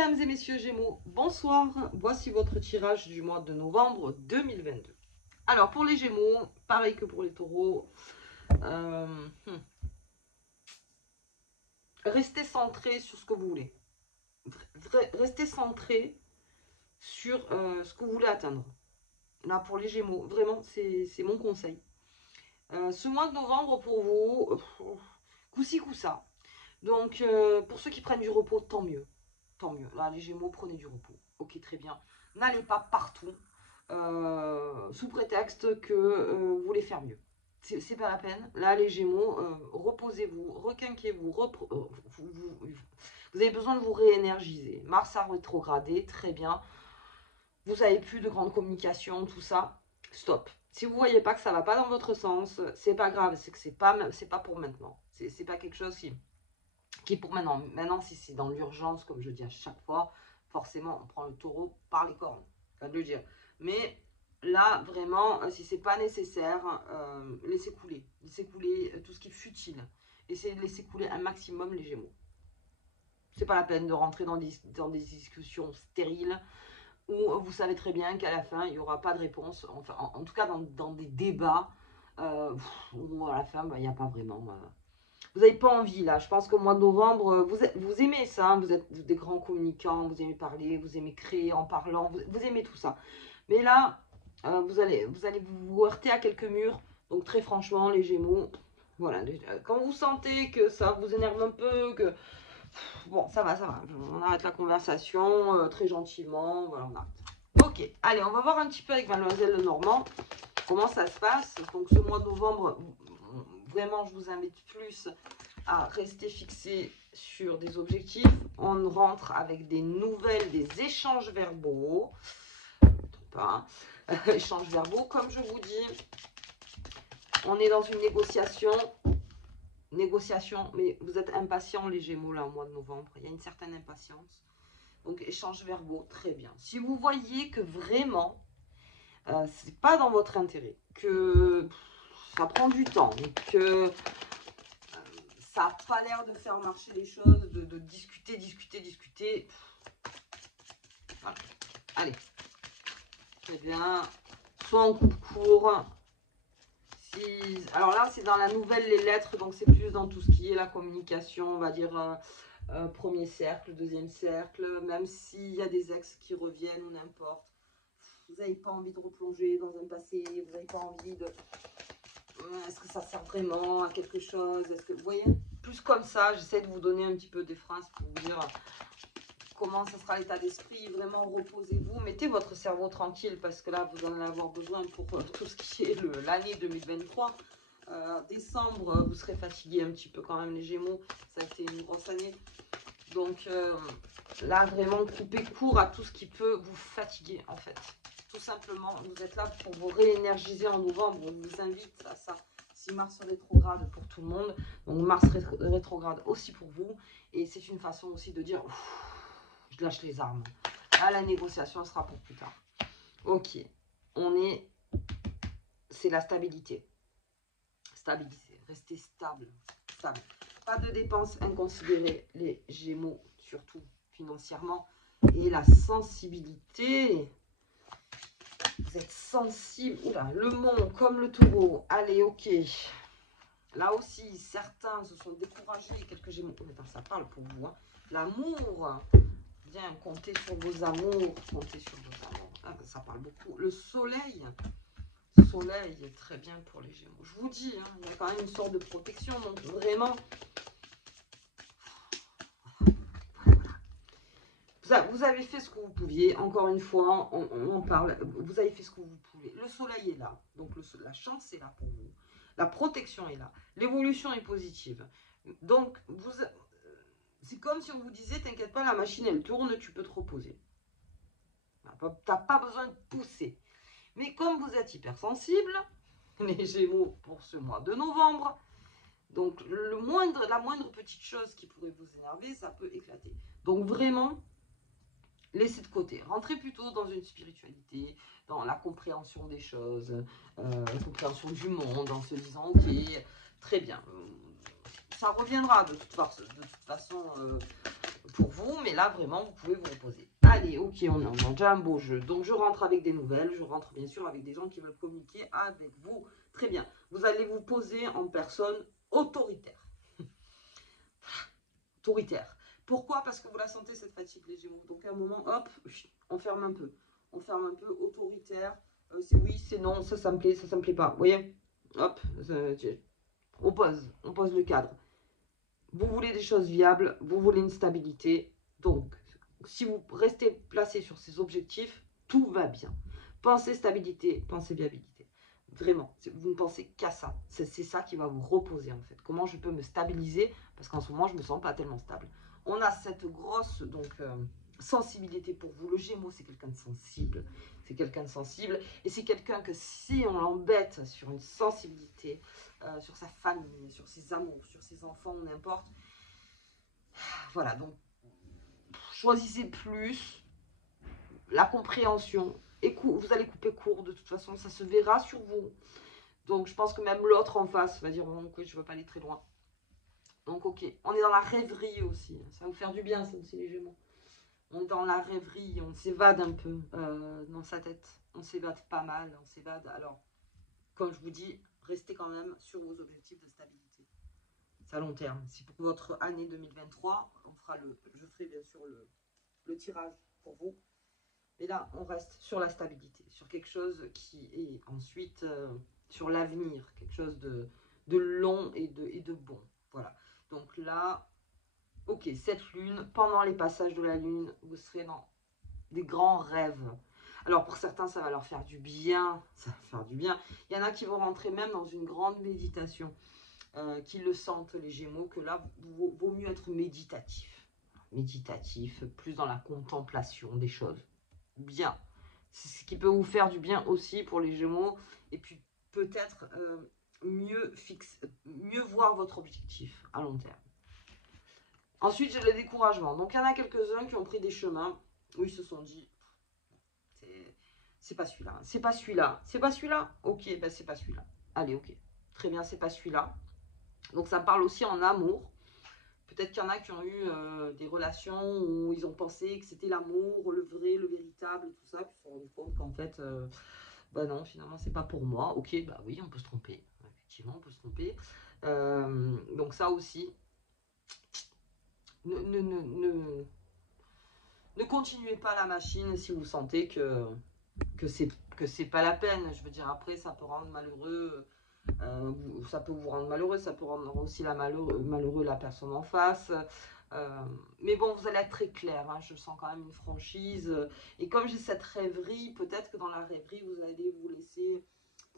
Mesdames et messieurs Gémeaux, bonsoir. Voici votre tirage du mois de novembre 2022. Alors pour les Gémeaux, pareil que pour les Taureaux, restez centré sur ce que vous voulez. Restez centré sur ce que vous voulez atteindre. Là pour les Gémeaux, vraiment c'est mon conseil. Ce mois de novembre pour vous, coup-ci coup-ça. Donc pour ceux qui prennent du repos, tant mieux. Tant mieux. Là, les Gémeaux, prenez du repos. Ok, très bien. N'allez pas partout sous prétexte que vous voulez faire mieux. C'est pas la peine. Là, les Gémeaux, reposez-vous, requinquez-vous. Vous avez besoin de vous réénergiser. Mars a rétrogradé, très bien. Vous n'avez plus de grande communication, tout ça. Stop. Si vous ne voyez pas que ça ne va pas dans votre sens, c'est pas grave. C'est que c'est pas pour maintenant. C'est pas quelque chose qui est pour maintenant. Maintenant, si c'est dans l'urgence, comme je dis à chaque fois, forcément, on prend le taureau par les cornes. Pas de le dire. Mais là, vraiment, si c'est pas nécessaire, laissez couler. Laissez couler tout ce qui est futile. Essayez de laisser couler un maximum les Gémeaux. C'est pas la peine de rentrer dans des discussions stériles où vous savez très bien qu'à la fin, il n'y aura pas de réponse. Enfin, en tout cas, dans des débats où à la fin, il n'y a pas vraiment... Vous n'avez pas envie là, je pense qu'au mois de novembre, vous aimez ça, hein, vous êtes des grands communicants, vous aimez parler, vous aimez créer en parlant, vous aimez tout ça. Mais là, vous allez vous heurter à quelques murs, donc très franchement, les Gémeaux, voilà, quand vous sentez que ça vous énerve un peu, que bon, ça va, on arrête la conversation très gentiment, voilà, on arrête. Ok, allez, on va voir un petit peu avec Mademoiselle Lenormand comment ça se passe. Donc ce mois de novembre, vraiment, je vous invite plus à rester fixé sur des objectifs. On rentre avec des nouvelles, des échanges verbaux. Pas, échanges verbaux, comme je vous dis, on est dans une négociation, mais vous êtes impatients les Gémeaux là au mois de novembre. Il y a une certaine impatience. Donc échanges verbaux, très bien. Si vous voyez que vraiment, c'est pas dans votre intérêt, que ça prend du temps, que ça n'a pas l'air de faire marcher les choses, de discuter. Voilà. Allez. Très bien. Soit on coupe court. Alors là, c'est dans la nouvelle, les lettres, donc c'est plus dans tout ce qui est la communication, on va dire premier cercle, deuxième cercle, même s'il y a des ex qui reviennent ou n'importe. Vous n'avez pas envie de replonger dans un passé, vous n'avez pas envie de... Est-ce que ça sert vraiment à quelque chose? Est-ce que vous voyez? Plus comme ça, j'essaie de vous donner un petit peu des phrases pour vous dire comment ça sera l'état d'esprit. Vraiment, reposez-vous, mettez votre cerveau tranquille parce que là, vous en allez avoir besoin pour tout ce qui est l'année 2023. Décembre, vous serez fatigué un petit peu quand même, les Gémeaux. Ça a été une grosse année. Donc là, vraiment, coupez court à tout ce qui peut vous fatiguer, en fait. Tout simplement, vous êtes là pour vous réénergiser en novembre. On vous invite à ça. Si Mars rétrograde pour tout le monde, donc Mars rétrograde aussi pour vous. Et c'est une façon aussi de dire, je lâche les armes. Là, la négociation sera pour plus tard. Ok, c'est la stabilité. Stabilité, restez stable. Pas de dépenses inconsidérées, les Gémeaux, surtout financièrement. Et la sensibilité... Vous êtes sensible. Oula, le Mont comme le Taureau. Allez, ok. Là aussi, certains se sont découragés. Quelques Gémeaux. Attends, ça parle pour vous. Hein. L'amour. Bien, comptez sur vos amours. Comptez sur vos amours. Ah, ça parle beaucoup. Le soleil. Soleil est très bien pour les Gémeaux. Je vous dis, hein, il y a quand même une sorte de protection. Donc, vraiment... Vous avez fait ce que vous pouviez. Encore une fois, on en parle. Vous avez fait ce que vous pouvez. Le soleil est là. Donc, la chance est là pour vous. La protection est là. L'évolution est positive. Donc, c'est comme si on vous disait, t'inquiète pas, la machine, elle tourne, tu peux te reposer. Tu n'as pas besoin de pousser. Mais comme vous êtes hypersensible, les Gémeaux pour ce mois de novembre, donc la moindre petite chose qui pourrait vous énerver, ça peut éclater. Donc, vraiment... Laissez de côté. Rentrez plutôt dans une spiritualité, dans la compréhension des choses, la compréhension du monde, en se disant, ok, très bien. Ça reviendra de toute façon. pour vous, mais là, vraiment, vous pouvez vous reposer. Allez, ok, on a déjà un beau jeu. Donc, je rentre avec des nouvelles. Je rentre, bien sûr, avec des gens qui veulent communiquer avec vous. Très bien. Vous allez vous poser en personne autoritaire. Autoritaire. Pourquoi? Parce que vous la sentez, cette fatigue, les Gémeaux. Donc, à un moment, hop, on ferme un peu. On ferme un peu, autoritaire. C'est oui, c'est non, ça me plaît, ça me plaît pas. Vous voyez? Hop, on pose le cadre. Vous voulez des choses viables, vous voulez une stabilité. Donc, si vous restez placé sur ces objectifs, tout va bien. Pensez stabilité, pensez viabilité. Vraiment, vous ne pensez qu'à ça. C'est ça qui va vous reposer en fait. Comment je peux me stabiliser? Parce qu'en ce moment, je ne me sens pas tellement stable. On a cette grosse sensibilité pour vous. Le Gémeaux, c'est quelqu'un de sensible. C'est quelqu'un de sensible. Et c'est quelqu'un que si on l'embête sur une sensibilité, sur sa famille, sur ses amours, sur ses enfants, n'importe. Voilà, donc choisissez plus la compréhension. Et vous allez couper court de toute façon, ça se verra sur vous. Donc je pense que même l'autre en face va dire bon, ok, je ne veux pas aller très loin. Donc ok, on est dans la rêverie aussi. Ça va vous faire du bien ça aussi les Gémeaux. On est dans la rêverie, on s'évade un peu dans sa tête. On s'évade pas mal, on s'évade. Alors, comme je vous dis, restez quand même sur vos objectifs de stabilité. C'est à long terme. C'est pour votre année 2023. Je ferai bien sûr le tirage pour vous. Et là, on reste sur la stabilité, sur quelque chose qui est ensuite sur l'avenir, quelque chose de long et de bon. Voilà. Donc là, ok, cette lune, pendant les passages de la lune, vous serez dans des grands rêves. Alors pour certains, ça va leur faire du bien, ça va faire du bien. Il y en a qui vont rentrer même dans une grande méditation, qui le sentent les Gémeaux, que là, vaut mieux être méditatif. Méditatif, plus dans la contemplation des choses. Bien. C'est ce qui peut vous faire du bien aussi pour les Gémeaux. Et puis peut-être mieux voir votre objectif à long terme. Ensuite, j'ai le découragement. Donc, il y en a quelques-uns qui ont pris des chemins où ils se sont dit c'est pas celui-là, c'est pas celui-là, c'est pas celui-là. Ok, ben c'est pas celui-là. Allez, ok. Très bien, c'est pas celui-là. Donc, ça parle aussi en amour. Peut-être qu'il y en a qui ont eu des relations où ils ont pensé que c'était l'amour, le vrai, le véritable, tout ça. Puis ils se sont rendus compte qu'en fait, bah non, finalement, c'est pas pour moi. Ok, bah oui, on peut se tromper. Effectivement, on peut se tromper. Donc ça aussi, ne continuez pas la machine si vous sentez que c'est pas la peine. Je veux dire, après, ça peut rendre malheureux. Ça peut vous rendre malheureux, ça peut rendre aussi malheureux la personne en face. Mais bon, vous allez être très clair, hein, je sens quand même une franchise. Et comme j'ai cette rêverie, peut-être que dans la rêverie, vous allez vous laisser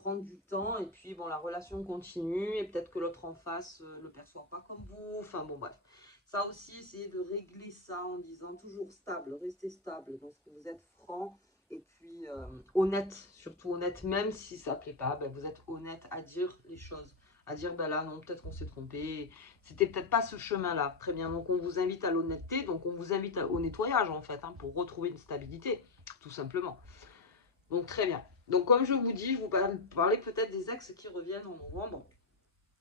prendre du temps. Et puis, bon, la relation continue. Et peut-être que l'autre en face ne le perçoit pas comme vous. Enfin, bon, bref. Ça aussi, essayez de régler ça en disant toujours stable, restez stable. Parce que vous êtes franc. Et puis honnête, surtout honnête, même si ça ne plaît pas, ben, vous êtes honnête à dire les choses. À dire, ben là, non, peut-être qu'on s'est trompé. C'était peut-être pas ce chemin-là. Très bien, donc on vous invite à l'honnêteté, donc on vous invite au nettoyage, en fait, hein, pour retrouver une stabilité, tout simplement. Donc très bien. Donc comme je vous dis, je vous parlais peut-être des ex qui reviennent en novembre.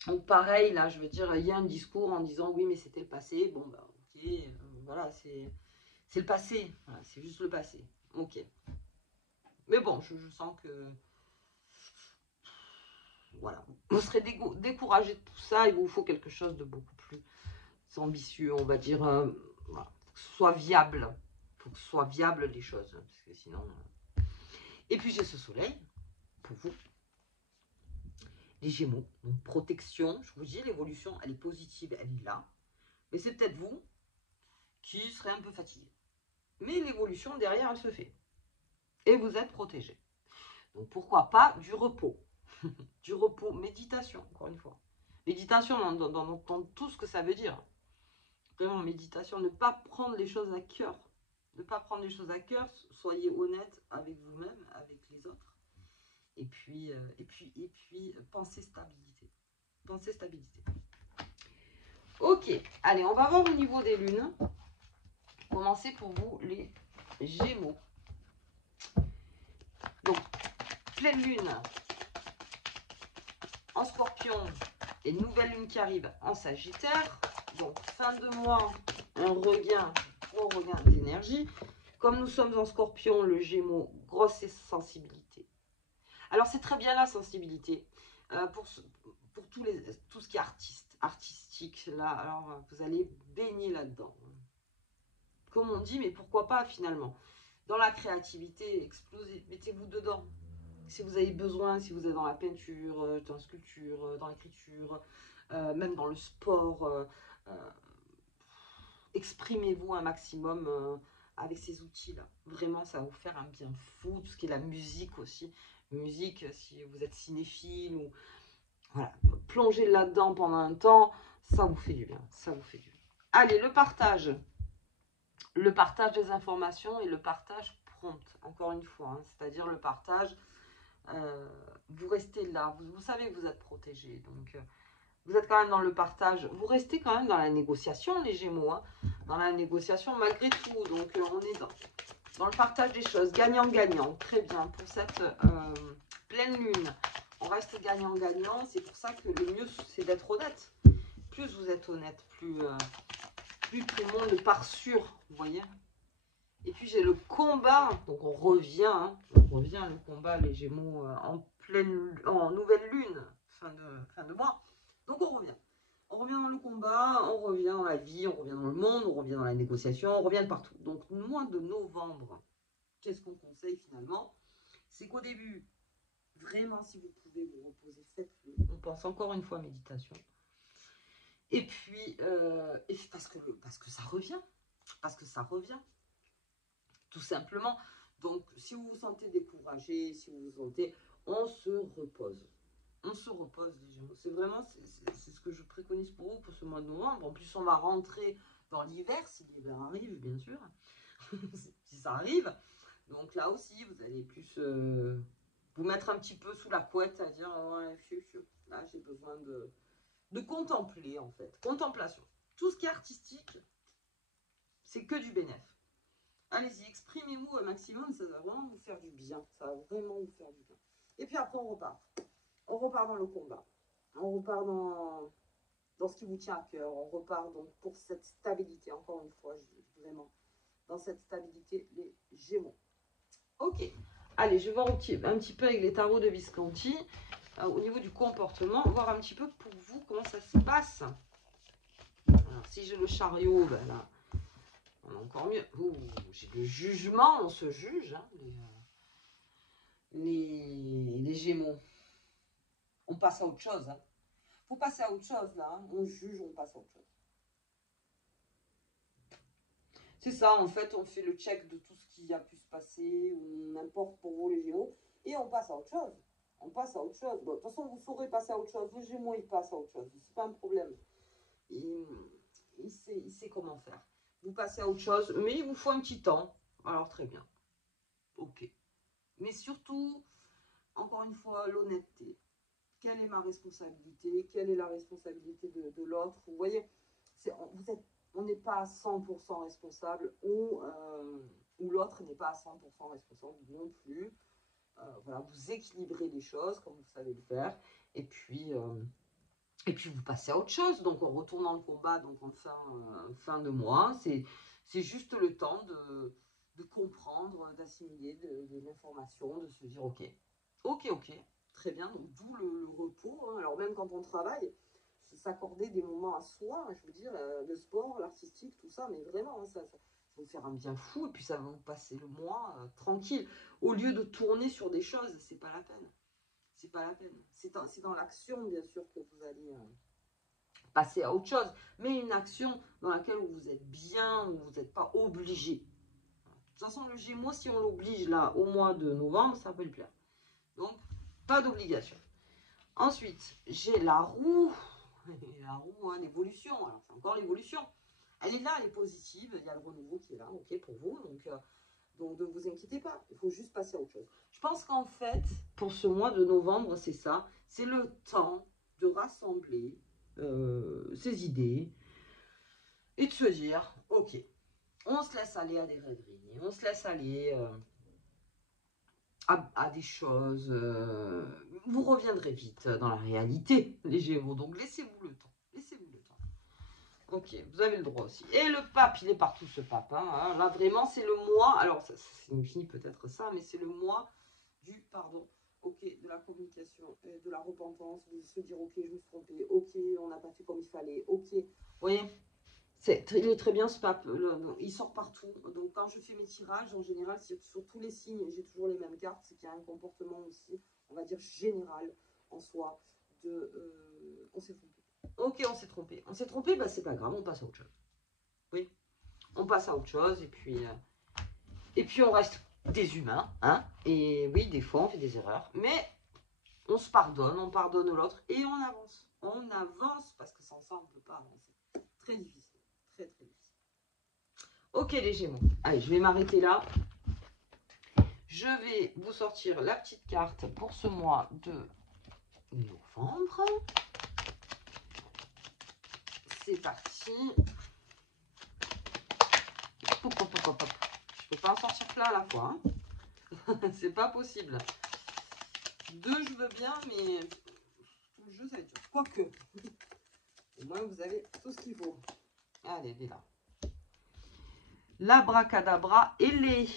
Donc pareil, là, je veux dire, il y a un discours en disant, oui, mais c'était le passé. Bon, ben ok, voilà, c'est le passé. Voilà, c'est juste le passé. Ok. Mais bon, je sens que voilà, vous serez découragé de tout ça. Il vous faut quelque chose de beaucoup plus ambitieux, on va dire. Voilà, faut que ce soit viable. Il faut que ce soit viable les choses. Parce que sinon. Et puis j'ai ce soleil pour vous. Les Gémeaux. Donc protection. Je vous dis, l'évolution, elle est positive, elle est là. Mais c'est peut-être vous qui serez un peu fatigué. Mais l'évolution derrière, elle se fait. Et vous êtes protégé. Donc pourquoi pas du repos. Du repos, méditation, encore une fois. Méditation dans tout ce que ça veut dire. Vraiment, méditation, ne pas prendre les choses à cœur. Ne pas prendre les choses à cœur, soyez honnête avec vous-même, avec les autres. Et puis, pensez stabilité. Pensez stabilité. Ok, allez, on va voir au niveau des lunes. Commencez pour vous les Gémeaux. Donc, pleine lune en Scorpion et nouvelle lune qui arrive en Sagittaire. Donc fin de mois gros regain d'énergie. Comme nous sommes en Scorpion, le Gémeaux, grosse sensibilité. Alors c'est très bien la sensibilité pour tout ce qui est artistique. Là, alors vous allez baigner là-dedans. Comme on dit, mais pourquoi pas finalement. Dans la créativité, explosez, mettez-vous dedans. Si vous avez besoin, si vous êtes dans la peinture, dans la sculpture, dans l'écriture, même dans le sport, exprimez-vous un maximum avec ces outils-là. Vraiment, ça va vous faire un bien fou. Tout ce qui est la musique aussi. Musique, si vous êtes cinéphile ou voilà, plongez là-dedans pendant un temps, ça vous fait du bien. Ça vous fait du bien. Allez, le partage. Le partage des informations et le partage prompt, encore une fois. Hein, c'est-à-dire le partage, vous restez là. Vous savez que vous êtes protégé. Donc, vous êtes quand même dans le partage. Vous restez quand même dans la négociation, les Gémeaux. Hein, dans la négociation malgré tout. Donc, on est dans le partage des choses. Gagnant-gagnant. Très bien. Pour cette pleine lune, on reste gagnant-gagnant. C'est pour ça que le mieux, c'est d'être honnête. Plus vous êtes honnête, plus tout le monde part sûr. Vous voyez. Et puis, j'ai le combat. Donc, on revient. Hein, le combat, les Gémeaux, en nouvelle lune. Fin de mois. Donc, on revient. On revient dans le combat, on revient dans la vie, on revient dans le monde, on revient dans la négociation, on revient de partout. Donc, mois de novembre, qu'est-ce qu'on conseille finalement? C'est qu'au début, vraiment, si vous pouvez vous reposer, faites-le. On pense encore une fois à méditation. Et puis, parce que ça revient. Parce que ça revient. Tout simplement. Donc, si vous vous sentez découragé, si vous vous sentez, on se repose. On se repose, les Gémeaux. C'est vraiment, c'est ce que je préconise pour vous pour ce mois de novembre. En plus, on va rentrer dans l'hiver, si l'hiver arrive, bien sûr. Si ça arrive. Donc là aussi, vous allez plus vous mettre un petit peu sous la couette, à dire, ouais, là, j'ai besoin de contempler, en fait. Contemplation. Tout ce qui est artistique, c'est que du bénéfice. Allez-y, exprimez-vous un maximum, ça va vraiment vous faire du bien. Ça va vraiment vous faire du bien. Et puis après, on repart. On repart dans le combat. On repart dans ce qui vous tient à cœur. On repart donc pour cette stabilité. Encore une fois, je dis vraiment, dans cette stabilité, les Gémeaux. Ok. Allez, je vais voir un petit peu avec les tarots de Visconti, au niveau du comportement, voir un petit peu pour vous comment ça se passe. Alors, si j'ai le chariot, ben là, on a encore mieux. J'ai le jugement, on se juge, hein, les Gémeaux. On passe à autre chose. Hein. Faut passer à autre chose, là. Hein. On juge, on passe à autre chose. C'est ça, en fait, on fait le check de tout ce qui a pu se passer, ou n'importe pour vous, les Gémeaux, et on passe à autre chose. On passe à autre chose. Bon, de toute façon, vous saurez passer à autre chose. Le Gémeaux, il passe à autre chose. C'est pas un problème. Il sait comment faire. Vous passez à autre chose, mais il vous faut un petit temps. Alors, très bien. Ok. Mais surtout, encore une fois, l'honnêteté. Quelle est ma responsabilité? Quelle est la responsabilité de l'autre? Vous voyez, on n'est pas à 100% responsable ou l'autre n'est pas à 100% responsable non plus. Voilà, vous équilibrez les choses comme vous savez le faire. Et puis vous passez à autre chose. Donc, on retourne dans le combat donc en fin de mois. C'est juste le temps de comprendre, d'assimiler de l'information, de se dire ok, très bien. Donc, d'où le repos. Hein. Alors, même quand on travaille, s'accorder des moments à soi, je veux dire, le sport, l'artistique, tout ça, mais vraiment, hein, ça va vous faire un bien fou. Et puis, ça va vous passer le mois tranquille. Au lieu de tourner sur des choses, c'est pas la peine. C'est pas la peine. C'est dans l'action, bien sûr, que vous allez passer à autre chose. Mais une action dans laquelle vous êtes bien, où vous n'êtes pas obligé. De toute façon, le Gémeaux, si on l'oblige là au mois de novembre, ça peut lui plaire. Donc, pas d'obligation. Ensuite, j'ai la roue. La roue, hein, l'évolution. Alors, c'est encore l'évolution. Elle est là, elle est positive. Il y a le renouveau qui est là, ok, pour vous. Donc, ne vous inquiétez pas. Il faut juste passer à autre chose. Je pense qu'en fait, pour ce mois de novembre, c'est ça. C'est le temps de rassembler ses idées et de se dire, ok, on se laisse aller à des rêveries. On se laisse aller à des choses. Vous reviendrez vite dans la réalité, les Gémeaux. Donc, laissez-vous le temps. Laissez-vous le temps. Ok, vous avez le droit aussi. Et le pape, il est partout ce pape. Hein. Là, vraiment, c'est le mois. Alors, ça signifie peut-être ça, mais c'est le mois du pardon. Ok, de la communication, de la repentance, de se dire ok, je me suis trompé, ok, on n'a pas fait comme il fallait, ok. Vous voyez, il est très bien ce pape, il sort partout. Donc quand je fais mes tirages, en général, sur tous les signes, j'ai toujours les mêmes cartes, c'est qu'il y a un comportement aussi, on va dire général en soi, on s'est trompé. Ok, on s'est trompé. On s'est trompé, bah c'est pas grave, on passe à autre chose. Oui, on passe à autre chose et puis on reste des humains, hein. Et oui, des fois on fait des erreurs, mais on se pardonne, on pardonne l'autre et on avance. On avance parce que sans ça on ne peut pas avancer. Très difficile, très très difficile. Ok les Gémeaux, allez, je vais m'arrêter là. Je vais vous sortir la petite carte pour ce mois de novembre. C'est parti. Hop, hop, hop, hop. Je peux pas en sortir plein à la fois. Hein. C'est pas possible. 2, je veux bien, mais tout le jeu, ça va être dur. Quoique. Au moins, vous avez tout ce qu'il faut. Allez, il est là. L'abracadabra ailé.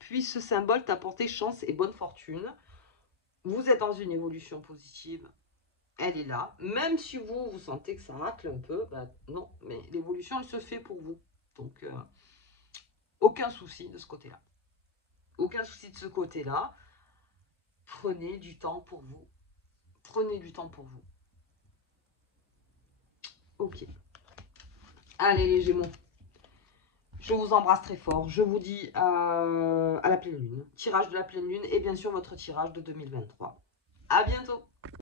Puis ce symbole t'apporter chance et bonne fortune. Vous êtes dans une évolution positive. Elle est là. Même si vous sentez que ça racle un peu, bah, non. Mais l'évolution, elle se fait pour vous. Donc, aucun souci de ce côté-là. Aucun souci de ce côté-là. Prenez du temps pour vous. Prenez du temps pour vous. Ok. Allez les Gémeaux. Je vous embrasse très fort. Je vous dis à la pleine lune. Tirage de la pleine lune et bien sûr votre tirage de 2023. À bientôt.